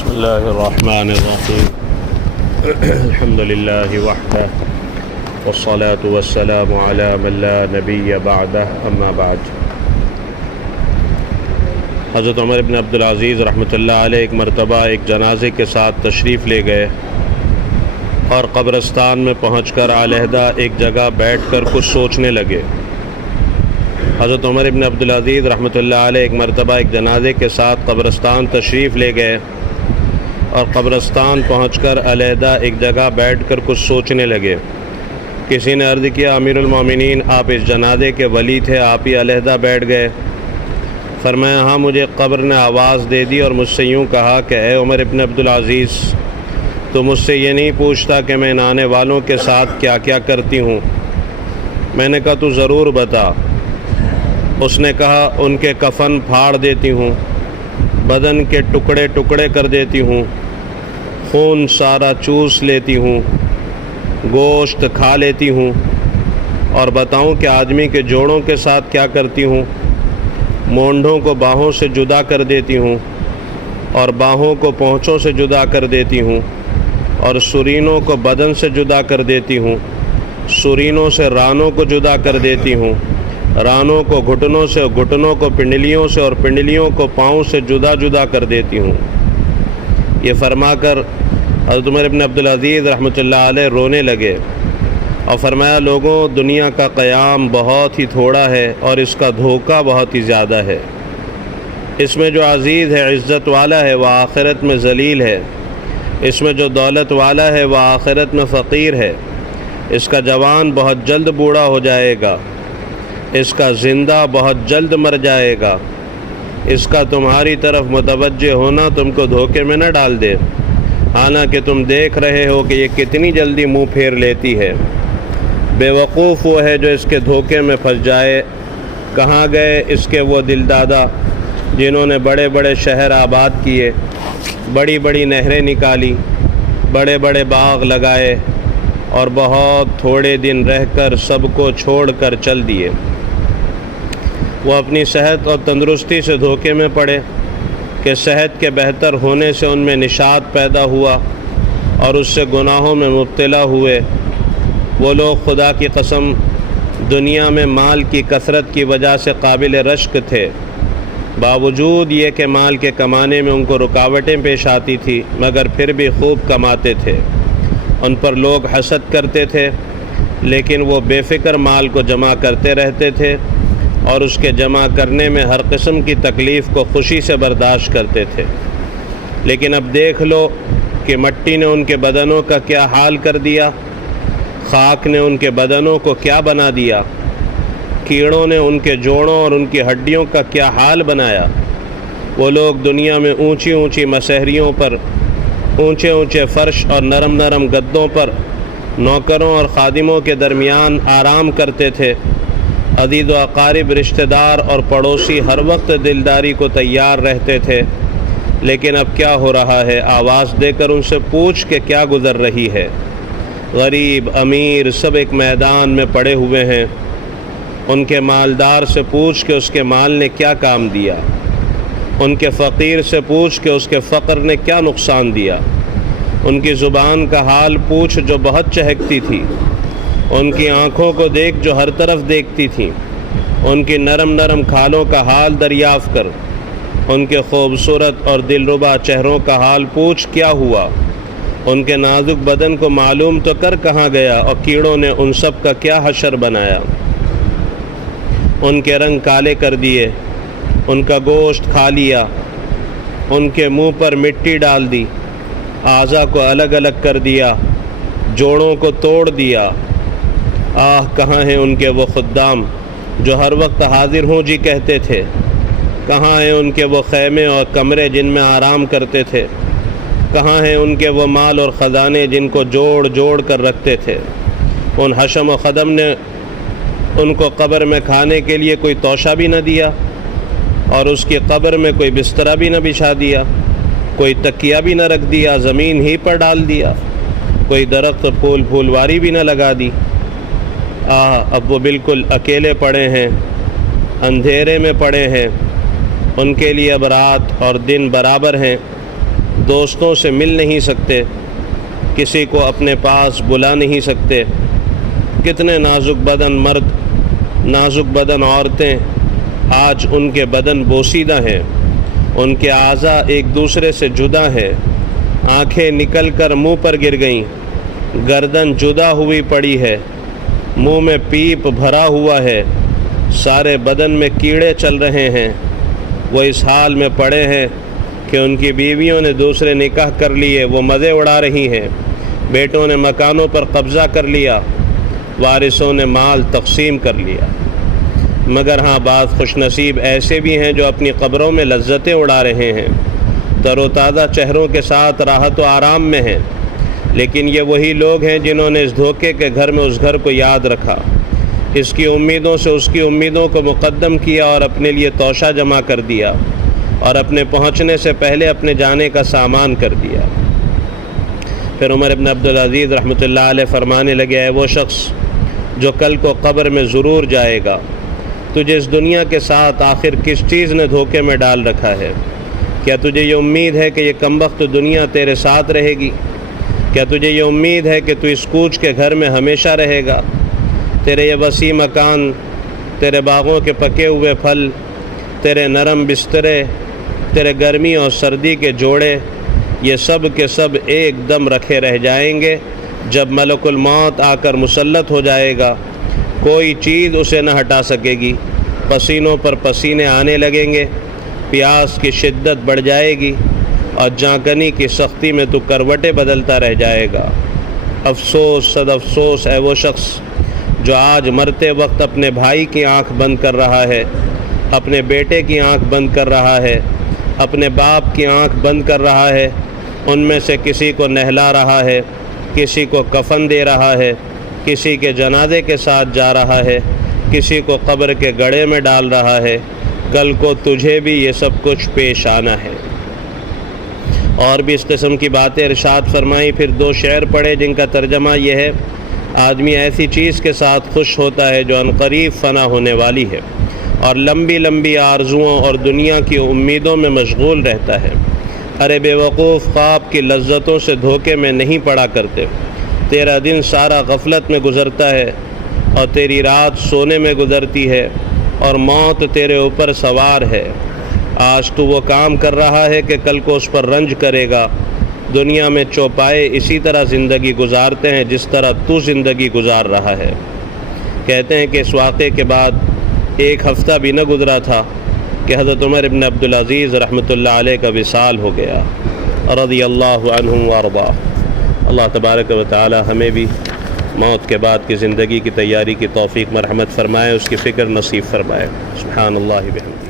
بسم اللہ الرحمن الرحیم الحمد للہ وحدہ والصلاة والسلام علی من لا نبی بعدہ اما بعد۔ حضرت عمر بن عبدالعزیز رحمۃ اللہ علیہ ایک مرتبہ ایک جنازے کے ساتھ تشریف لے گئے اور قبرستان میں پہنچ کر علیحدہ ایک جگہ بیٹھ کر کچھ سوچنے لگے۔ حضرت عمر بن عبدالعزیز رحمۃ اللہ علیہ ایک مرتبہ ایک جنازے کے ساتھ قبرستان تشریف لے گئے اور قبرستان پہنچ کر علیحدہ ایک جگہ بیٹھ کر کچھ سوچنے لگے۔ کسی نے عرض کیا، امیر المومنین آپ اس جنازے کے ولی تھے، آپ ہی علیحدہ بیٹھ گئے؟ فرمایا ہاں، مجھے قبر نے آواز دے دی اور مجھ سے یوں کہا کہ اے عمر بن عبدالعزیز، تو مجھ سے یہ نہیں پوچھتا کہ میں ان آنے والوں کے ساتھ کیا کیا کرتی ہوں؟ میں نے کہا تو ضرور بتا۔ اس نے کہا ان کے کفن پھاڑ دیتی ہوں، بدن کے ٹکڑے ٹکڑے کر دیتی ہوں، خون سارا چوس لیتی ہوں، گوشت کھا لیتی ہوں، اور بتاؤں کہ آدمی کے جوڑوں کے ساتھ کیا کرتی ہوں؟ مونڈھوں کو باہوں سے جدا کر دیتی ہوں اور باہوں کو پونچھوں سے جدا کر دیتی ہوں اور سرینوں کو بدن سے جدا کر دیتی ہوں، سرینوں سے رانوں کو جدا کر دیتی ہوں، رانوں کو گھٹنوں سے، گھٹنوں کو پنڈلیوں سے اور پنڈلیوں کو پاؤں سے جدا جدا کر دیتی ہوں۔ یہ فرما کر حضرت عمر بن عبدالعزیز رحمۃ اللہ علیہ رونے لگے اور فرمایا لوگوں، دنیا کا قیام بہت ہی تھوڑا ہے اور اس کا دھوکہ بہت ہی زیادہ ہے۔ اس میں جو عزیز ہے، عزت والا ہے، وہ آخرت میں ذلیل ہے۔ اس میں جو دولت والا ہے وہ آخرت میں فقیر ہے۔ اس کا جوان بہت جلد بوڑھا ہو جائے گا، اس کا زندہ بہت جلد مر جائے گا۔ اس کا تمہاری طرف متوجہ ہونا تم کو دھوکے میں نہ ڈال دے، حالانکہ تم دیکھ رہے ہو کہ یہ کتنی جلدی منہ پھیر لیتی ہے۔ بے وقوف وہ ہے جو اس کے دھوکے میں پھنس جائے۔ کہاں گئے اس کے وہ دل دادا جنہوں نے بڑے بڑے شہر آباد کیے، بڑی بڑی نہریں نکالی، بڑے بڑے باغ لگائے اور بہت تھوڑے دن رہ کر سب کو چھوڑ کر چل دیے؟ وہ اپنی صحت اور تندرستی سے دھوکے میں پڑے کہ صحت کے بہتر ہونے سے ان میں نشاط پیدا ہوا اور اس سے گناہوں میں مبتلا ہوئے۔ وہ لوگ خدا کی قسم دنیا میں مال کی کثرت کی وجہ سے قابل رشک تھے، باوجود یہ کہ مال کے کمانے میں ان کو رکاوٹیں پیش آتی تھی، مگر پھر بھی خوب کماتے تھے۔ ان پر لوگ حسد کرتے تھے، لیکن وہ بے فکر مال کو جمع کرتے رہتے تھے اور اس کے جمع کرنے میں ہر قسم کی تکلیف کو خوشی سے برداشت کرتے تھے۔ لیکن اب دیکھ لو کہ مٹی نے ان کے بدنوں کا کیا حال کر دیا، خاک نے ان کے بدنوں کو کیا بنا دیا، کیڑوں نے ان کے جوڑوں اور ان کی ہڈیوں کا کیا حال بنایا۔ وہ لوگ دنیا میں اونچی اونچی مسحریوں پر، اونچے اونچے فرش اور نرم نرم گدوں پر نوکروں اور خادموں کے درمیان آرام کرتے تھے۔ عزیز و اقارب، رشتہ دار اور پڑوسی ہر وقت دلداری کو تیار رہتے تھے۔ لیکن اب کیا ہو رہا ہے؟ آواز دے کر ان سے پوچھ کہ کیا گزر رہی ہے۔ غریب امیر سب ایک میدان میں پڑے ہوئے ہیں۔ ان کے مالدار سے پوچھ کہ اس کے مال نے کیا کام دیا، ان کے فقیر سے پوچھ کہ اس کے فقر نے کیا نقصان دیا۔ ان کی زبان کا حال پوچھ جو بہت چہکتی تھی، ان کی آنکھوں کو دیکھ جو ہر طرف دیکھتی تھیں، ان کی نرم نرم کھالوں کا حال دریافت کر، ان کے خوبصورت اور دلربا چہروں کا حال پوچھ کیا ہوا۔ ان کے نازک بدن کو معلوم تو کر کہاں گیا اور کیڑوں نے ان سب کا کیا حشر بنایا۔ ان کے رنگ کالے کر دیے، ان کا گوشت کھا لیا، ان کے منہ پر مٹی ڈال دی، اعضاء کو الگ الگ کر دیا، جوڑوں کو توڑ دیا۔ آہ کہاں ہیں ان کے وہ خدام جو ہر وقت حاضر ہوں جی کہتے تھے؟ کہاں ہیں ان کے وہ خیمے اور کمرے جن میں آرام کرتے تھے؟ کہاں ہیں ان کے وہ مال اور خزانے جن کو جوڑ جوڑ کر رکھتے تھے؟ ان حشم و خدم نے ان کو قبر میں کھانے کے لیے کوئی توشہ بھی نہ دیا اور اس کی قبر میں کوئی بسترا بھی نہ بچھا دیا، کوئی تکیہ بھی نہ رکھ دیا، زمین ہی پر ڈال دیا، کوئی درخت پھولواری بھی نہ لگا دی۔ اب وہ بالکل اکیلے پڑے ہیں، اندھیرے میں پڑے ہیں۔ ان کے لیے اب رات اور دن برابر ہیں، دوستوں سے مل نہیں سکتے، کسی کو اپنے پاس بلا نہیں سکتے۔ کتنے نازک بدن مرد، نازک بدن عورتیں آج ان کے بدن بوسیدہ ہیں، ان کے اعضاء ایک دوسرے سے جدا ہے، آنکھیں نکل کر منہ پر گر گئیں، گردن جدا ہوئی پڑی ہے، منہ میں پیپ بھرا ہوا ہے، سارے بدن میں کیڑے چل رہے ہیں۔ وہ اس حال میں پڑے ہیں کہ ان کی بیویوں نے دوسرے نکاح کر لیے، وہ مزے اڑا رہی ہیں، بیٹوں نے مکانوں پر قبضہ کر لیا، وارثوں نے مال تقسیم کر لیا۔ مگر ہاں بعض خوش نصیب ایسے بھی ہیں جو اپنی قبروں میں لذتیں اڑا رہے ہیں، تر و تازہ چہروں کے ساتھ راحت و آرام میں ہیں۔ لیکن یہ وہی لوگ ہیں جنہوں نے اس دھوکے کے گھر میں اس گھر کو یاد رکھا، اس کی امیدوں سے اس کی امیدوں کو مقدم کیا اور اپنے لیے توشہ جمع کر دیا اور اپنے پہنچنے سے پہلے اپنے جانے کا سامان کر دیا۔ پھر عمر بن عبدالعزیز رحمۃ اللہ علیہ فرمانے لگے، اے وہ شخص جو کل کو قبر میں ضرور جائے گا، تجھے اس دنیا کے ساتھ آخر کس چیز نے دھوکے میں ڈال رکھا ہے؟ کیا تجھے یہ امید ہے کہ یہ کمبخت دنیا تیرے ساتھ رہے گی؟ کیا تجھے یہ امید ہے کہ تو اس کوچ کے گھر میں ہمیشہ رہے گا؟ تیرے یہ وسیع مکان، تیرے باغوں کے پکے ہوئے پھل، تیرے نرم بسترے، تیرے گرمی اور سردی کے جوڑے، یہ سب کے سب ایک دم رکھے رہ جائیں گے جب ملک الموت آ کر مسلط ہو جائے گا۔ کوئی چیز اسے نہ ہٹا سکے گی، پسینوں پر پسینے آنے لگیں گے، پیاس کی شدت بڑھ جائے گی اور جانکنی کی سختی میں تو کروٹیں بدلتا رہ جائے گا۔ افسوس صد افسوس ہے وہ شخص جو آج مرتے وقت اپنے بھائی کی آنکھ بند کر رہا ہے، اپنے بیٹے کی آنکھ بند کر رہا ہے، اپنے باپ کی آنکھ بند کر رہا ہے، ان میں سے کسی کو نہلا رہا ہے، کسی کو کفن دے رہا ہے، کسی کے جنازے کے ساتھ جا رہا ہے، کسی کو قبر کے گڑھے میں ڈال رہا ہے۔ کل کو تجھے بھی یہ سب کچھ پیش آنا ہے۔ اور بھی اس قسم کی باتیں ارشاد فرمائی۔ پھر دو شعر پڑھے جن کا ترجمہ یہ ہے، آدمی ایسی چیز کے ساتھ خوش ہوتا ہے جو عنقریب فنا ہونے والی ہے، اور لمبی لمبی آرزوؤں اور دنیا کی امیدوں میں مشغول رہتا ہے۔ ارے بے وقوف، خواب کی لذتوں سے دھوکے میں نہیں پڑا کرتے۔ تیرا دن سارا غفلت میں گزرتا ہے اور تیری رات سونے میں گزرتی ہے، اور موت تیرے اوپر سوار ہے۔ آج تو وہ کام کر رہا ہے کہ کل کو اس پر رنج کرے گا۔ دنیا میں چوپائے اسی طرح زندگی گزارتے ہیں جس طرح تو زندگی گزار رہا ہے۔ کہتے ہیں کہ اس واقعے کے بعد ایک ہفتہ بھی نہ گزرا تھا کہ حضرت عمر بن عبدالعزیز رحمۃ اللہ علیہ کا وصال ہو گیا، رضی اللہ عنہ وارضاہ۔ اللہ تبارک و تعالی ہمیں بھی موت کے بعد کی زندگی کی تیاری کی توفیق مرحمت فرمائے، اس کی فکر نصیب فرمائے۔ سبحان اللہ بحمدہ۔